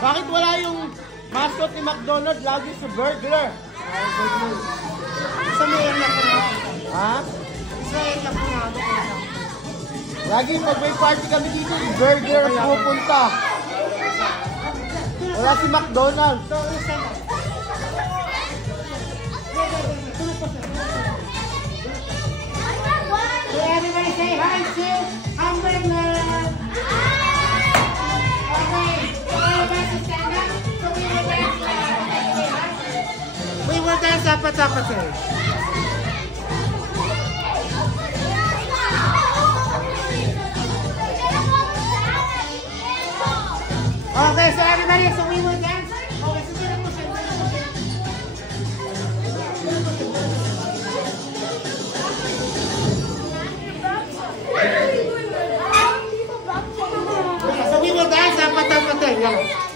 Bakit wala yung mascot ni McDonald's lagi sa burglar? Sa may area ko na. Ha? Sa area ko na. Lagi pag may party kami dito, yung burglar ang pupunta. Wala si McDonald's. So, isa na. So, everybody say hi to Hamburger. Okay. So, everybody to stand up. So, we will dance. We will dance dapat-dapat eh. Okay, so everybody, so we will dance. Okay, so sino po siya? Okay, so we will dance dapat-dapat eh.